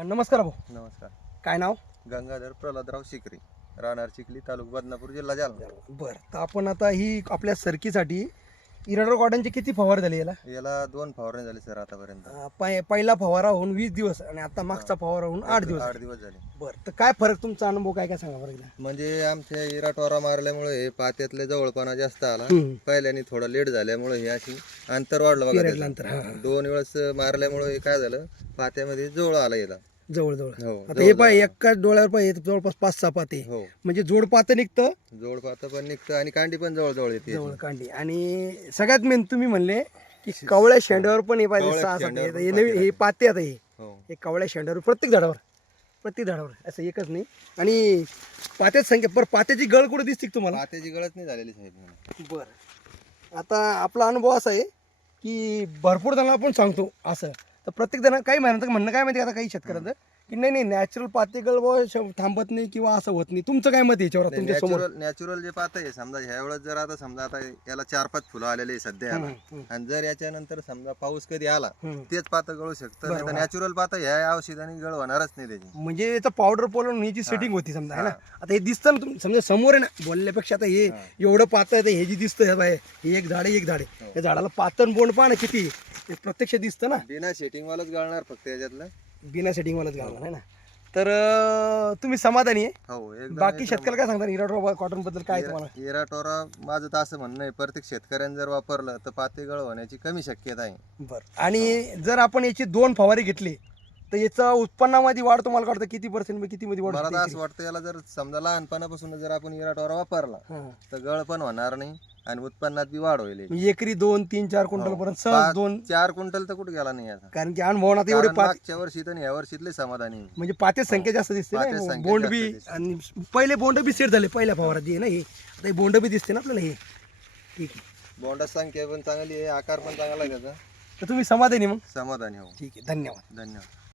नमस्कार भाऊ. नमस्कार. काय नाव? गंगाधर प्रल्हादराव शिकरी, राहणार चिखली, तालुका बदनापूर, जिल्हा जालना. बरं, तर आपण आता ही आपल्या सरकीसाठी इराडो कॉटनचे किती फवार झाले याला? याला 2 फवारणी झाली सर आतापर्यंत. पहिला फवारा होऊन 20 दिवस आणि आता मागचा फवारा होऊन 8 दिवस. 8 दिवस झाले. बरं, तर काय फरक, तुमचा अनुभव काय काय सांगा बरं एकदा. म्हणजे आमच्या इराटोरा मारल्यामुळे पात्यातले जवळपणा जास्त आला. पहिल्याने थोडा लेट झाल्यामुळे हे अशी अंतर वाढलं बघा पिरियडला त्याचं. अंतर, हा. 2 वेळेस मारल्यामुळे काय झालं, पात्यामध्ये जवळ आला याला. जवळजवळ हो, आता हे पाय एकाच डोळ्यावर पाहिजे जवळपास 5-6 पाते, हो, म्हणजे जोड पातं निघतं, जोड पातं पण निघतं आणि कांडी पण जवळ जवळ येते. जवळ कांडी. आणि सगळ्यात मेन तुम्ही म्हणले की कवळ्या शेंड्यावर पण हे पाहिजे कवळ्या 6-7. शेंड्यावर पण हे नवीन हे पाते आता हे हो, हे कवळ्या शेंड्यावर प्रत्येक झाडावर असं एकच नाही. आणि पात्याची संख्या पर पात्याची गळ कुठे दिसते का तुम्हाला? पात्याची गळत नाही झालेली साहेब. बरं, आता आपला अनुभव असा आहे की भरपूर जणांना आपण सांगतो असं, तर प्रत्येक जण काही म्हणणं काय माहिती, आता काही शेतकऱ्यांचं की नाही नॅचरल पातेगळ थांबत नाही किंवा असं होत नाही. तुमचं काय मत आहे याच्यावर तुमच्या समोर? नॅचरल जे पात आहे, समजा ह्या वेळेस जर आता समजा आता याला 4-5 फुलं आलेले आहे सध्या याला, आणि जर याच्यानंतर समजा पाऊस कधी आला तेच पात गळू शकतं. नाही तर नॅचरल पात ह्या औषधाने गळ होणारच नाही त्याची. म्हणजे याचं पावडर पोलून याची सेटिंग होती समजा, आहे ना. आता हे दिसतं ना समजा समोर आहे ना, बोलण्यापेक्षा आता हे एवढं पातळ आहे, हे जे दिसतं हे एक झाड आहे, त्या झाडाला पातळ बोंड पहा ना किती, हे प्रत्यक्ष दिसतं ना. बिना सेटिंग वालाच गळणार फक्त याच्यातलं, बिना सेटिंग वालाच घालणार आहे ना. तर तुम्ही समाधानी आहे? हो, एकदम. बाकी शेतकऱ्याला काय सांगता इराडो कॉटन बद्दल काय तुम्हाला? इराटोरा माझं तर असं म्हणणं आहे, प्रत्येक शेतकऱ्याने जर वापरलं तर पाते गळ होण्याची कमी शक्यता आहे. बरं, आणि जर आपण याची 2 फवारे घेतली तर याचा उत्पन्नामध्ये वाढ तुम्हाला वाटतं किती पर्सेंट, किती मध्ये वाढ? मला तर असं वाटतं याला जर समजा लहानपणापासून जर आपण इराटोरा वापरला तर गळ पण होणार नाही आणि उत्पन्नात बी वाढ होईल. एकरी 2-3-4 क्विंटल पर्यंत सहज 4 क्विंटल तर कुठे गेला नाही याचा, कारण की अनुभव आता एवढे मागच्या वर्षी तर ह्या वर्षीतले समाधानी. म्हणजे पाते संख्या जास्त दिसते ना, बोंड बी. आणि पहिले बोंड बी सेट झाले पहिल्या फवारात जे आहे ना, हे आता हे बोंड बी दिसते ना आपल्याला. हे ठीक आहे, बोंडाची संख्या पण चांगली आहे, आकार पण चांगला आहे त्याचा. तर तुम्ही समाधानी मग? समाधानी हो. ठीक आहे, धन्यवाद. धन्यवाद.